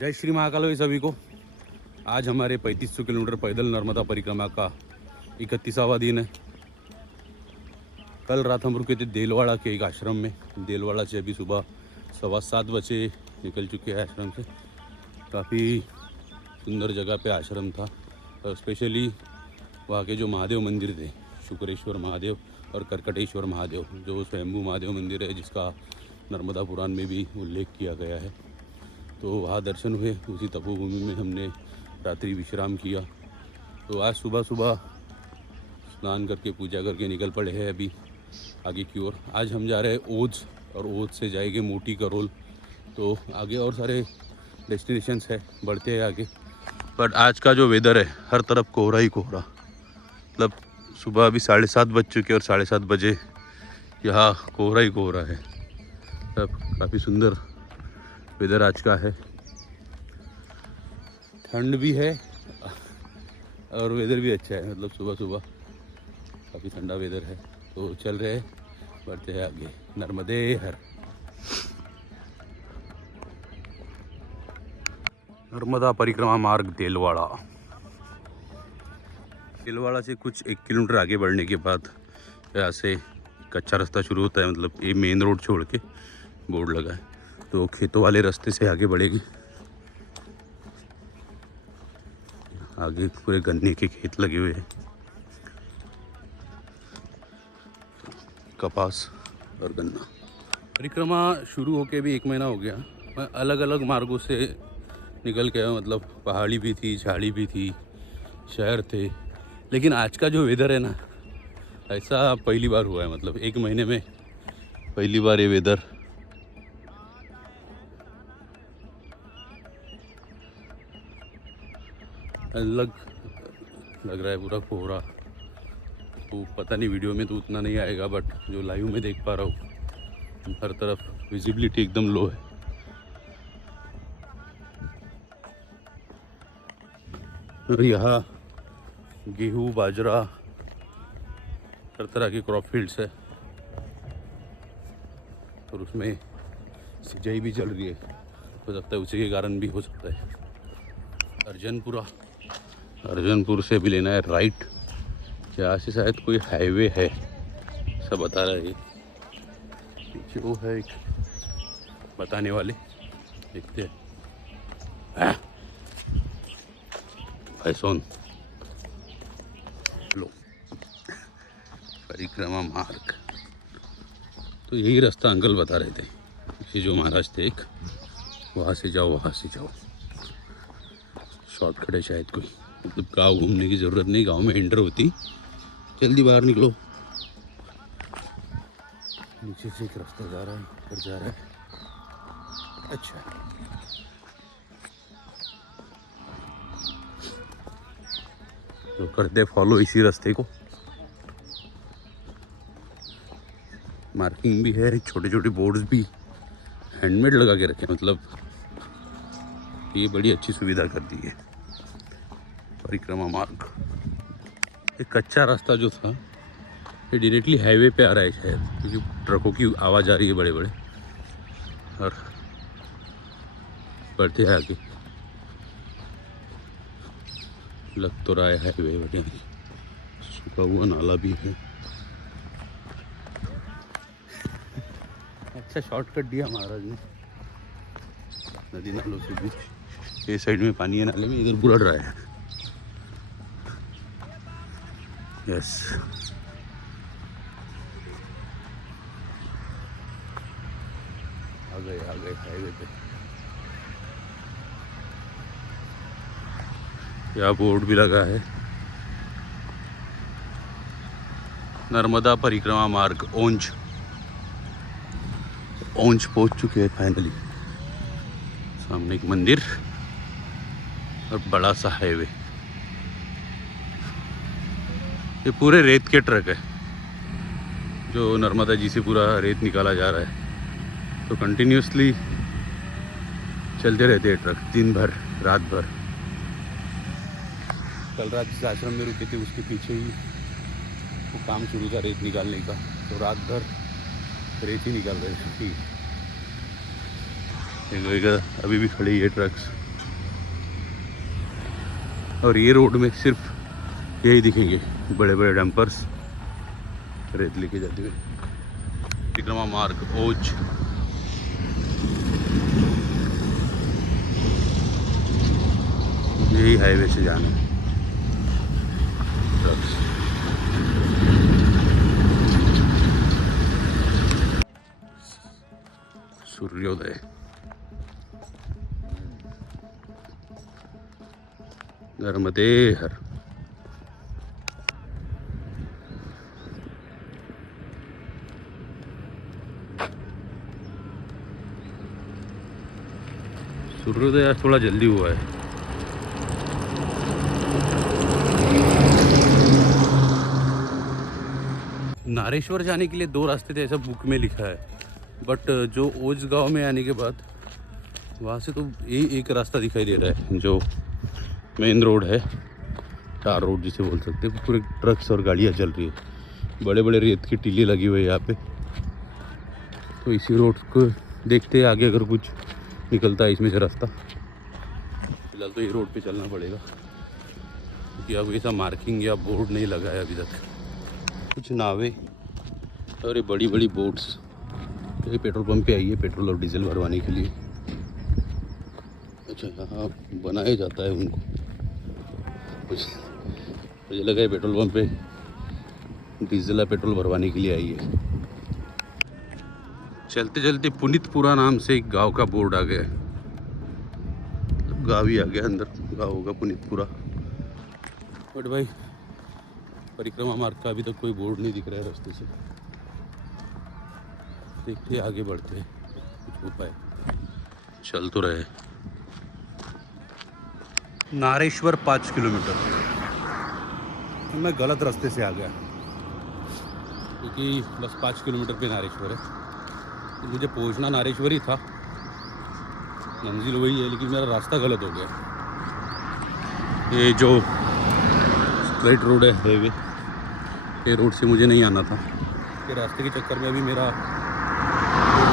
जय श्री महाकाल भाई सभी को। आज हमारे 3500 किलोमीटर पैदल नर्मदा परिक्रमा का 31वां दिन है। कल रात हम रुके थे देलवाड़ा के एक आश्रम में। देलवाड़ा से अभी सुबह 7:15 बजे निकल चुके हैं आश्रम से। काफ़ी सुंदर जगह पे आश्रम था और स्पेशली वहाँ के जो महादेव मंदिर थे, शुक्रेश्वर महादेव और करकटेश्वर महादेव, जो स्वयंभू महादेव मंदिर है जिसका नर्मदा पुराण में भी उल्लेख किया गया है, तो वहाँ दर्शन हुए। उसी तपोभूमि में हमने रात्रि विश्राम किया। तो आज सुबह सुबह स्नान करके पूजा करके निकल पड़े हैं अभी आगे की ओर। आज हम जा रहे हैं ओज और ओज से जाएंगे मोटी करोल। तो आगे और सारे डेस्टिनेशंस है, बढ़ते हैं आगे। बट आज का जो वेदर है हर तरफ कोहरा ही कोहरा, मतलब सुबह अभी 7:30 बज चुके और 7:30 बजे यहाँ कोहरा ही कोहरा है। तब काफ़ी सुंदर वेदर आज का है। ठंड भी है और वेदर भी अच्छा है, मतलब सुबह सुबह काफ़ी ठंडा वेदर है। तो चल रहे हैं, बढ़ते हैं आगे। नर्मदे हर। नर्मदा परिक्रमा मार्ग देलवाड़ा। देलवाड़ा से कुछ 1 किलोमीटर आगे बढ़ने के बाद यहाँ से कच्चा रास्ता शुरू होता है, मतलब ये मेन रोड छोड़ के बोर्ड लगा है। तो खेतों वाले रास्ते से आगे बढ़ेगी। आगे पूरे गन्ने के खेत लगे हुए हैं, कपास और गन्ना। परिक्रमा शुरू होके भी 1 महीना हो गया। मैं अलग अलग मार्गों से निकल के आया, मतलब पहाड़ी भी थी, झाड़ी भी थी, शहर थे। लेकिन आज का जो वेदर है ना, ऐसा पहली बार हुआ है, मतलब 1 महीने में पहली बार ये वेदर। अलग लग रहा है, पूरा कोहरा। तो पता नहीं वीडियो में तो उतना नहीं आएगा, बट जो लाइव में देख पा रहा हूँ हर तरफ विजिबिलिटी एकदम लो है। और यहाँ गेहूँ, बाजरा, हर तरह की क्रॉप फील्ड्स है और उसमें सिंचाई भी चल रही है। हो सकता है उसी के कारण भी हो सकता है। अर्जनपुर से भी लेना है राइट, जहाँ से शायद कोई हाईवे है, सब बता रहा है। पीछे वो है एक बताने वाले, देखते हैं। फैसोन लो परिक्रमा मार्ग। तो यही रास्ता अंकल बता रहे थे, ये जो महाराज थे एक, वहाँ से जाओ, वहाँ से जाओ। शॉर्टकट है शायद कोई, मतलब गाँव घूमने की ज़रूरत नहीं, गाँव में एंटर होती जल्दी बाहर निकलो। नीचे से एक रास्ता जा रहा है, ऊपर जा रहा है। अच्छा, तो करते फॉलो इसी रास्ते को। मार्किंग भी है, छोटे छोटे बोर्ड्स भी हैंडमेड लगा के रखे, मतलब ये बड़ी अच्छी सुविधा कर दी है। परिक्रमा मार्ग, एक कच्चा रास्ता जो था ये डायरेक्टली हाईवे पे आ रहा है शायद, क्योंकि ट्रकों की आवाज़ आ रही है बड़े बड़े। और बढ़ते हैं आगे, लग तो रहा है हाईवे बढ़िया। सूखा हुआ नाला भी है। अच्छा शॉर्टकट दिया महाराज ने, नदी नालों से बीच। ये साइड में पानी है नाले में, इधर बुलड़ रहा है। यस, आ गए हाईवे पे। यहाँ बोर्ड भी लगा है, नर्मदा परिक्रमा मार्ग ओंज। ओंज पहुंच चुके हैं फाइनली। सामने एक मंदिर और बड़ा सा हाईवे। ये पूरे रेत के ट्रक है, जो नर्मदा जी से पूरा रेत निकाला जा रहा है। तो कंटिन्यूसली चलते रहते हैं ट्रक, दिन भर रात भर। कल रात जिस आश्रम में रुके थे उसके पीछे ही वो काम शुरू था रेत निकालने का। तो रात भर रेत ही निकाल रहे थे। अभी भी खड़ी है ट्रक्स। और ये रोड में सिर्फ यही दिखेंगे बड़े बड़े डंपर्स रेत लेके जाते हुए। परिक्रमा मार्ग ओज, यही हाईवे से जाना है। सूर्योदय, नर्मदे हर। सूर्योदय आज थोड़ा जल्दी हुआ है। नारेश्वर जाने के लिए 2 रास्ते थे ऐसा बुक में लिखा है, बट जो ओज गांव में आने के बाद वहाँ से तो यही एक रास्ता दिखाई दे रहा है जो मेन रोड है, टार रोड जिसे बोल सकते हैं। पूरे ट्रक्स और गाड़ियाँ चल रही है, बड़े बड़े रेत की टीले लगी हुई है यहाँ पे। तो इसी रोड को देखते हैं आगे अगर कुछ निकलता है इसमें से रास्ता। फिलहाल तो ये रोड पे चलना पड़ेगा क्योंकि अब ऐसा मार्किंग या बोर्ड नहीं लगा है अभी तक। कुछ नावें और ये बड़ी बड़ी बोट्स, ये पेट्रोल पंप पे आई है पेट्रोल और डीजल भरवाने के लिए। अच्छा, यहाँ बनाया जाता है उनको कुछ, मुझे लगा है पेट्रोल पंप पे डीजल या पेट्रोल भरवाने के लिए आई है। चलते चलते पुनीतपुरा नाम से एक गांव का बोर्ड आ गया, गाँव ही आ गया, अंदर गाँव होगा पुनीतपुरा। बट भाई परिक्रमा मार्ग का अभी तक कोई बोर्ड नहीं दिख रहा है रास्ते से। देखते हैं आगे बढ़ते हैं, कुछ हो पाए। चल तो रहे। नारेश्वर 5 किलोमीटर, मैं गलत रास्ते से आ गया क्योंकि बस 5 किलोमीटर पे नारेश्वर है। तो मुझे पहुंचना नारेश्वर ही था, मंजिल वही है, लेकिन मेरा रास्ता गलत हो गया। ये जो स्ट्रेट रोड है हाईवे, ये रोड से मुझे नहीं आना था। ये रास्ते के चक्कर में अभी मेरा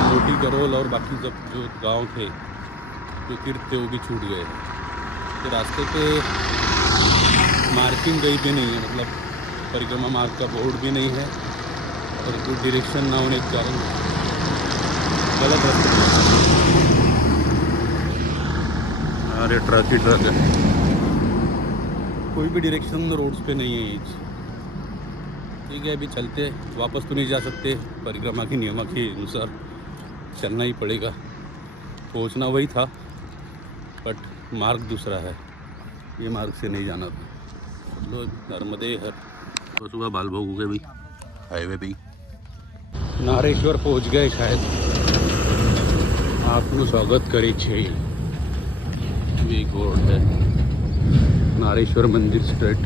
मोटी करोल और बाकी सब जो गांव थे जो तीर्थ थे वो भी छूट गए। तो रास्ते पे मार्किंग कहीं भी नहीं है, मतलब परिक्रमा मार्ग का बोर्ड भी नहीं है और कोई डायरेक्शन ना होने के कारण गलत रास्ते। अरे ट्रक ही ट्रक है, कोई भी डायरेक्शन रोड्स पे नहीं है ये। ठीक है, अभी चलते, वापस तो नहीं जा सकते, परिक्रमा के नियमों के अनुसार चलना ही पड़ेगा। पहुंचना वही था बट मार्ग दूसरा है, ये मार्ग से नहीं जाना था। लो नर्मदे हर। तो सुबह बाल भोग हो गए भाई हाईवे पे। नारेश्वर पहुंच गए शायद। आपको स्वागत करे छे, ये बोर्ड है नारेश्वर मंदिर स्ट्रेट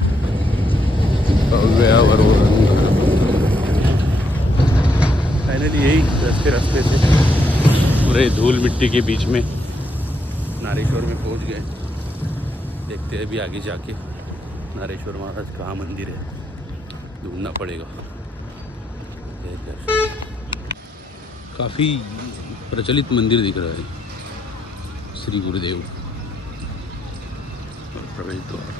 फाइनली यही रास्ते से पूरे धूल मिट्टी के बीच में नारेश्वर में पहुंच गए। देखते हैं अभी आगे जाके नारेश्वर महाराज कहाँ मंदिर है, ढूंढना पड़ेगा। काफ़ी प्रचलित मंदिर दिख रहा है, श्री गुरुदेव। प्रवेश द्वार,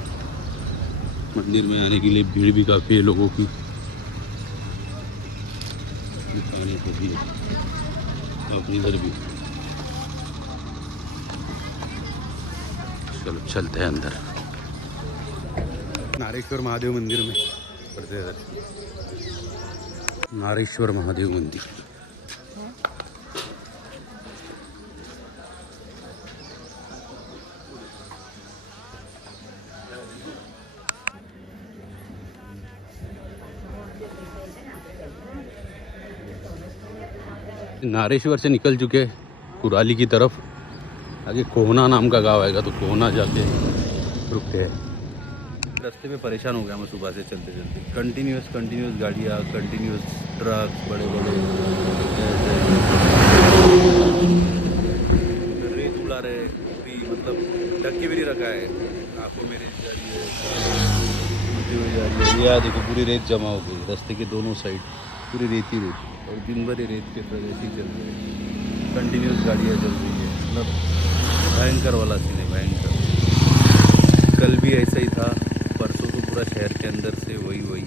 मंदिर में आने के लिए भीड़ भी काफ़ी है लोगों की, दुकानें तो भी अपनी इधर भी। चलो चलते हैं अंदर। नारेश्वर महादेव मंदिर में पड़ते हैं, नारेश्वर महादेव मंदिर। नारेश्वर से निकल चुके कुराली की तरफ, आगे कोहना नाम का गांव आएगा, तो कोहना जाके रुकते हैं। रास्ते में परेशान हो गया मैं सुबह से चलते चलते, कंटिन्यूस गाड़ियाँ, कंटिन्यूस ट्रक, बड़े बड़े रेत उड़ा रहे पूरी, मतलब ढक के भी नहीं रखा है, आंखों में रेत जा रही है। ये देखो पूरी रेत जमा हो गई रास्ते के दोनों साइड, पूरी रेत ही रेत, और दिन भर रेत के तरह ऐसी चल रही है, कंटिन्यूस गाड़ियाँ चल रही है। मतलब भयंकर वाला सीन है, भयंकर। कल भी ऐसा ही था, परसों तो पूरा शहर के अंदर से वही,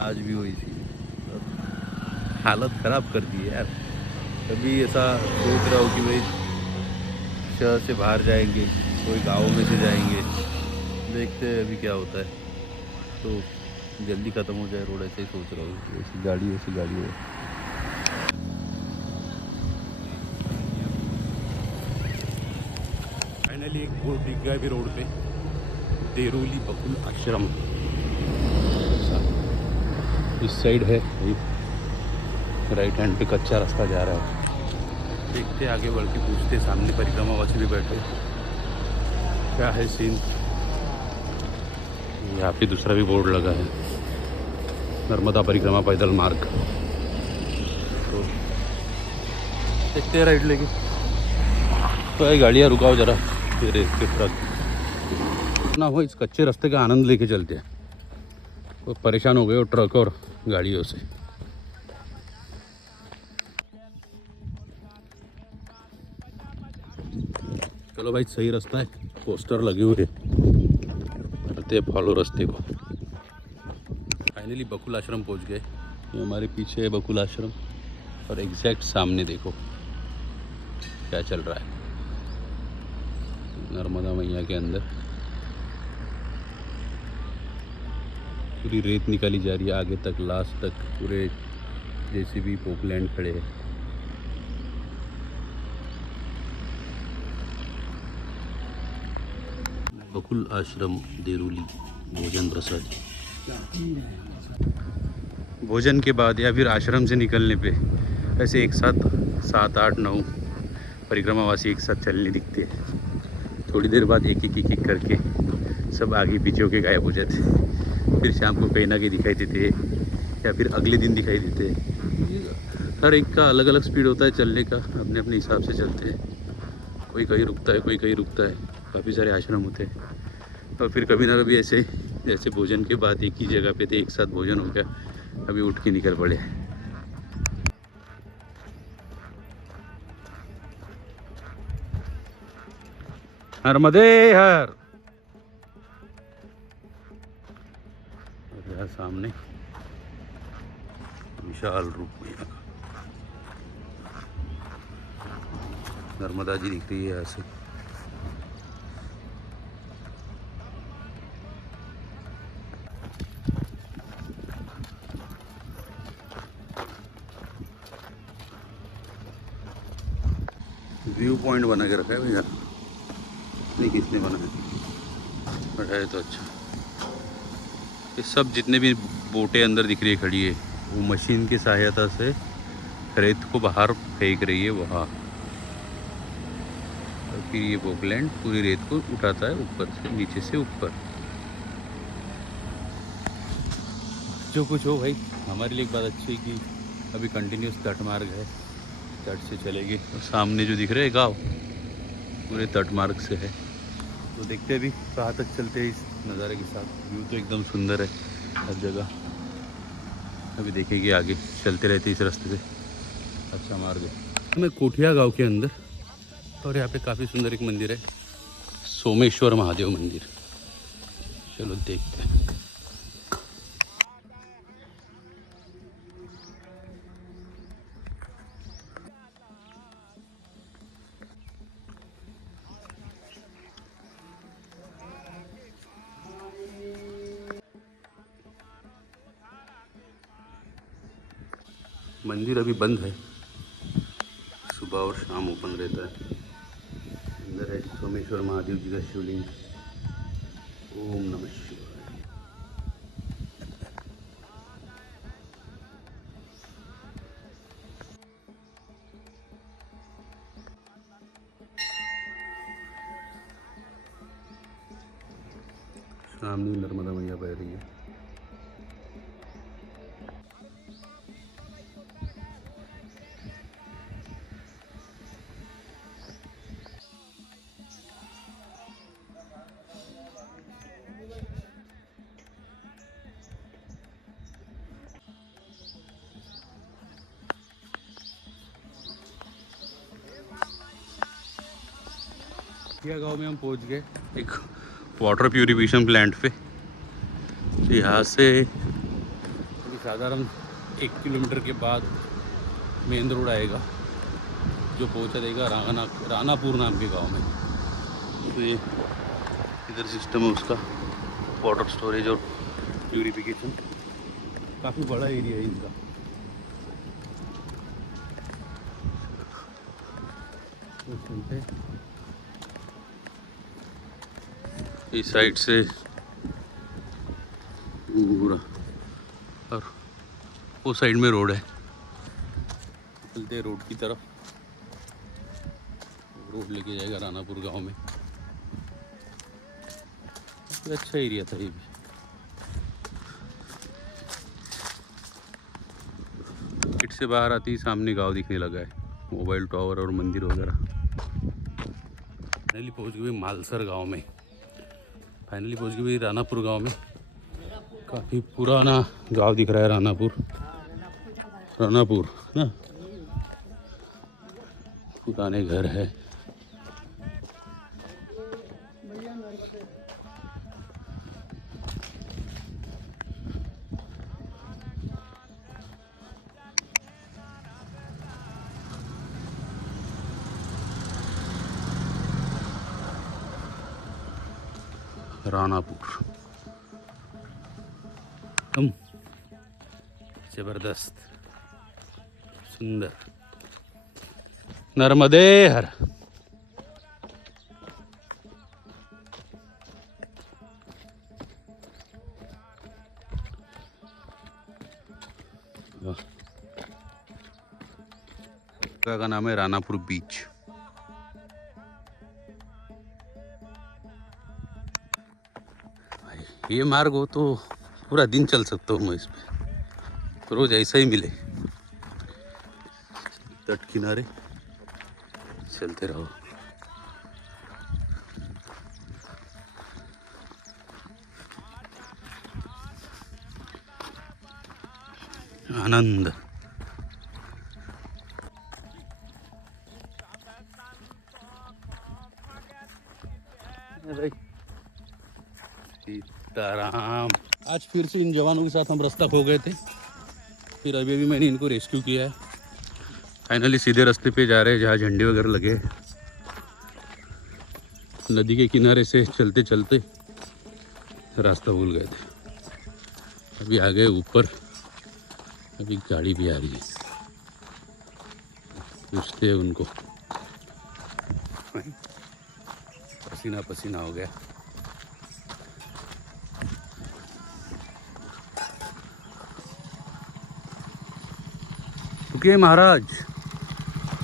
आज भी वही थी। हालत ख़राब कर दी है यार। कभी ऐसा सोच रहा हूँ कि भाई शहर से बाहर जाएंगे, कोई गाँव में से जाएंगे, देखते हैं अभी क्या होता है। तो जल्दी ख़त्म हो जाए रोड, ऐसे ही सोच रहा हूँ। ऐसी गाड़ी है। फाइनली एक बोर्ड दिख गया भी रोड पे, देरोली बकुल आश्रम। इस साइड है, राइट हैंड पे कच्चा रास्ता जा रहा है। देखते आगे बढ़ के पूछते, सामने परिक्रमावासी भी बैठे, क्या है सीन। यहाँ पे दूसरा भी बोर्ड लगा है, नर्मदा परिक्रमा पैदल मार्ग। तो देखते हैं राइट लेके। तो ये गाड़ियाँ रुकाओ जरा, फिर इसके ट्रक ना हो, इस कच्चे रास्ते का आनंद लेके चलते हैं। वो परेशान हो गए हो ट्रक और गाड़ियों से। चलो भाई, सही रास्ता है, पोस्टर लगे हुए, करते फॉलो रास्ते को। फाइनली बकुल आश्रम पहुंच गए। ये हमारे पीछे है बकुल आश्रम, और एग्जैक्ट सामने देखो क्या चल रहा है, नर्मदा मैया के अंदर पूरी रेत निकाली जा रही है आगे तक, लास्ट तक पूरे जेसीबी पोकलैंड खड़े हैं। बकुल आश्रम देरोली, भोजन प्रसाद। भोजन के बाद या फिर आश्रम से निकलने पे ऐसे एक साथ 7, 8, 9 परिक्रमावासी एक साथ चलने दिखते हैं। थोड़ी देर बाद एक करके सब आगे पीछे होके गायब हो जाते, फिर शाम को कहीं ना कहीं दिखाई देते, या फिर अगले दिन दिखाई देते। हर एक का अलग अलग स्पीड होता है चलने का, अपने अपने हिसाब से चलते हैं। कोई कहीं रुकता है, कोई कहीं रुकता है। काफ़ी सारे आश्रम होते हैं, और फिर कभी ना कभी ऐसे जैसे भोजन के बाद एक ही जगह पे थे, एक साथ भोजन हो गया, अभी उठ के निकल पड़े। नर्मदे हर। और यहाँ सामने विशाल रूप में नर्मदा जी दिख रही है यहाँ से। व्यू पॉइंट बना के रखा है भैया, नहीं किसने बना है, बट है तो अच्छा। ये सब जितने भी बोटें अंदर दिख रही है खड़ी है, वो मशीन की सहायता से रेत को बाहर फेंक रही है वहाँ, और फिर ये पोकलैंड पूरी रेत को उठाता है ऊपर से, नीचे से ऊपर। जो कुछ हो भाई, हमारे लिए एक बात अच्छी है कि अभी कंटिन्यूस तट मार्ग है, तट से चलेगी। और सामने जो दिख रहे हैं गाँव पूरे तट मार्ग से है। तो देखते हैं अभी कहाँ तक चलते हैं इस नज़ारे के साथ। व्यू तो एकदम सुंदर है हर जगह। अभी देखेंगे आगे, चलते रहते इस रास्ते से, अच्छा मार्ग है। मैं कोठिया गांव के अंदर, और यहाँ पे काफ़ी सुंदर एक मंदिर है, सोमेश्वर महादेव मंदिर। चलो देखते हैं। मंदिर अभी बंद है, सुबह और शाम ओपन रहता है। अंदर है सोमेश्वर महादेव जी का शिवलिंग। ओम नमः शिवाय। सामने नर्मदा मैया बह रही है। कोठिया गांव में हम पहुंच गए। एक वाटर प्यूरिफिकेशन प्लांट पे। तो यहाँ से अभी साधारण 1 किलोमीटर के बाद मेन रोड आएगा जो पहुँचा देगा रानापुर नाम के गांव में। तो ये इधर सिस्टम है उसका, वाटर स्टोरेज और प्यूरिफिकेशन। काफ़ी बड़ा एरिया है इनका। इस साइड से पूरा और वो साइड में रोड है, चलते रोड की तरफ। रोड लेके जाएगा रानापुर गांव में। तो अच्छा एरिया था ये भी। गेट से बाहर आते ही सामने गांव दिखने लगा है, मोबाइल टावर और मंदिर वगैरह। फाइनली पहुंच गए मालसर गांव में। फाइनली पहुंच गए रानापुर गांव में। काफ़ी पुराना गांव दिख रहा है रानापुर ना, पुराने घर है। रानापुर जबरदस्त, सुंदर। नर्मदे हर। का नाम है रानापुर बीच। ये मार्ग हो तो पूरा दिन चल सकता हूँ मैं इस पे, रोज ऐसा ही मिले। तट किनारे चलते रहो। आनंद। सीताराम। आज फिर से इन जवानों के साथ हम रास्ता खो गए थे, फिर अभी भी मैंने इनको रेस्क्यू किया है। फाइनली सीधे रास्ते पे जा रहे हैं जहाँ झंडे वगैरह लगे। नदी के किनारे से चलते चलते रास्ता भूल गए थे। अभी आ गए ऊपर। अभी गाड़ी भी आ रही है, पूछते हैं उनको। पसीना पसीना हो गया। रुकिए महाराज,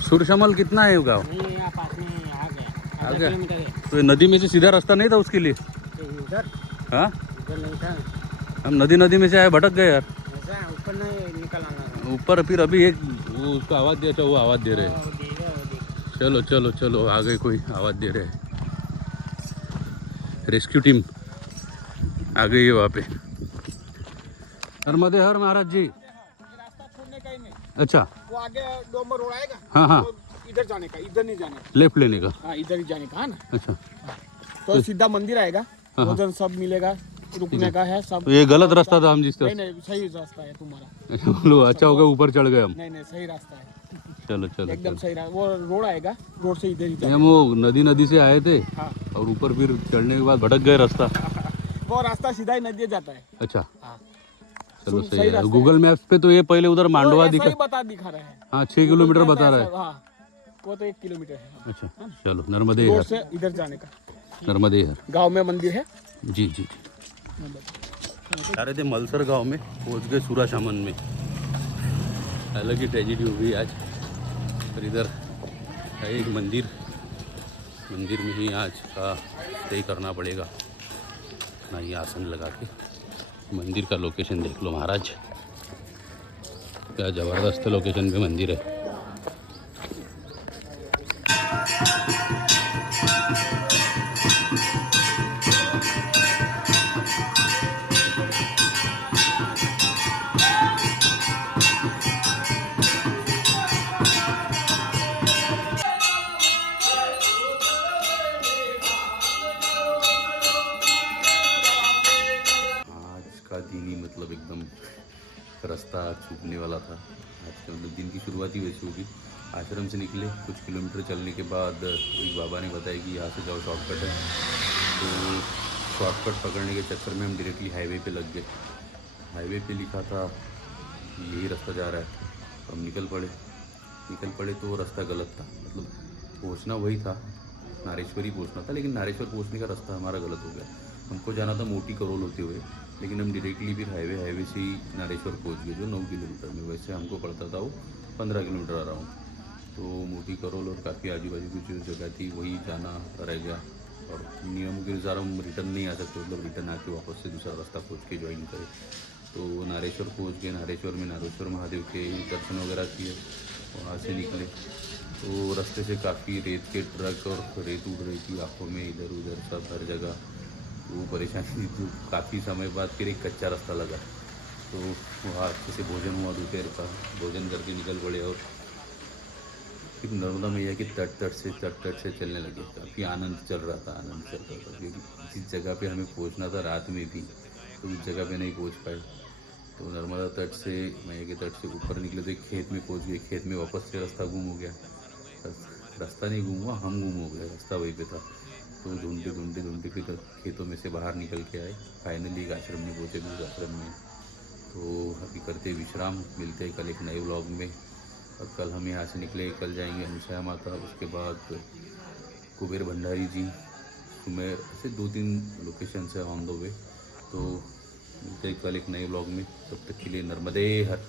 सुरशमल कितना है गाँव? आ गया। तो नदी में से सीधा रास्ता नहीं था उसके लिए? हाँ, हम नदी में से आए, भटक गए यार। ऊपर नहीं निकल आना, ऊपर फिर अभी एक वो उसका आवाज़ दिया था, वो आवाज़ दे रहे हैं। चलो चलो चलो, आगे कोई आवाज़ दे रहे हैं। रेस्क्यू टीम आ गई है वहाँ पे। नर्मदे हर महाराज जी। रास्ता छोड़ने का ही नहीं। अच्छा, वो आगे डोंबर रोड आएगा। हाँ हाँ, तो इधर जाने का, इधर नहीं जाने का, लेफ्ट लेने का। हाँ इधर ही जाने का है ना। अच्छा, तो सीधा मंदिर आएगा, हाँ। भोजन सब मिलेगा, रुकने का है सब। तो ये गलत रास्ता था, हम जिस नहीं तरह। नहीं, सही रास्ता है तुम्हारा। लो अच्छा हो गया, ऊपर चढ़ गए हम। नहीं नहीं, सही रास्ता है, चलो चलो एकदम सही रास्ता। वो रोड आएगा, रोड से इधर ही हम जाएगा। वो नदी से आए थे हाँ और ऊपर फिर चढ़ने के बाद भटक गए रास्ता। वो रास्ता सीधा ही नदी जाता है। अच्छा, हाँ चलो सही सही है। रास्ता गूगल मैप्स पे तो ये पहले उधर मांडवा दिखा दिखा। दिखा रहे हैं। हाँ, 6 किलोमीटर बता रहा है। हाँ वो तो 1 किलोमीटर है। अच्छा चलो, नर्मदे रोड हर। से इधर जाने का। नर्मदे हर गांव में मंदिर है। जी जी। जा रहे थे मलसर गांव में, पहुंच गए सूराशामन में। हालांकि ट्रेजेडी हो गई आज, पर इधर है एक मंदिर में ही आज का स्टे करना पड़ेगा ना। ये आसन लगा के मंदिर का लोकेशन देख लो महाराज, क्या ज़बरदस्त लोकेशन पे मंदिर है। मतलब एकदम रास्ता छूटने वाला था। आज के मतलब दिन की शुरुआत ही वैसी होगी। आश्रम से निकले, कुछ किलोमीटर चलने के बाद एक बाबा ने बताया कि यहाँ से जाओ शॉर्टकट है। तो शॉर्टकट पकड़ने के चक्कर में हम डायरेक्टली हाईवे पे लग गए। हाईवे पे लिखा था कि यही रास्ता जा रहा है, तो हम निकल पड़े तो वो रास्ता गलत था। मतलब पहुँचना वही था, नारेश्वरी पहुँचना था, लेकिन नारेश्वर पहुँचने का रास्ता हमारा गलत हो गया। हमको जाना था मोटी करोल होते हुए, लेकिन हम डायरेक्टली फिर हाईवे से ही नारेश्वर पहुँच गए, जो 9 किलोमीटर में। वैसे हमको पड़ता था वो 15 किलोमीटर अराउंड। तो मोटी करोल और काफ़ी आजू बाजू की जो जगह थी वही जाना रह गया। और नियम के अनुसार हम रिटर्न नहीं आ सकते, मतलब रिटर्न आके वापस से दूसरा रास्ता खोज के ज्वाइन करें। तो नारेश्वर पहुँच गए। नारेश्वर महादेव के दर्शन वगैरह किए, वहाँ से निकले। तो रास्ते से काफ़ी रेत के ट्रक और रेत उड़ रही थी आँखों में, इधर उधर सब हर जगह। वो परेशानी थी। तो काफ़ी समय बाद फिर एक कच्चा रास्ता लगा, तो वहाँ अच्छे से भोजन हुआ, दोपहर का भोजन करके निकल पड़े। और फिर नर्मदा मैया के तट से चलने लगे। काफ़ी आनंद चल रहा था, क्योंकि जिस जगह पे हमें पहुंचना था रात में भी, तो उस जगह पे नहीं पहुंच पाए। तो नर्मदा तट से, मैया के तट से ऊपर निकले तो एक खेत में पहुंच गए। खेत में वापस से रास्ता गुम हो गया। रास्ता नहीं गुम हुआ, हम गुम हो गए, रास्ता वहीं पे था। तो ढूंढते फिर खेतों में से बाहर निकल के आए। फाइनली एक आश्रम में पहुँचे, दूसरे आश्रम में। तो अभी करते विश्राम, मिलते हैं कल एक नए व्लॉग में। और कल हम यहाँ से निकले, कल जाएंगे अनुसया माता, उसके बाद कुबेर भंडारी जी, सुमेर, ऐसे 2-3 लोकेशन है ऑन द वे। तो मिलते हैं कल एक नए व्लॉग में। तब तक के लिए नर्मदे हर।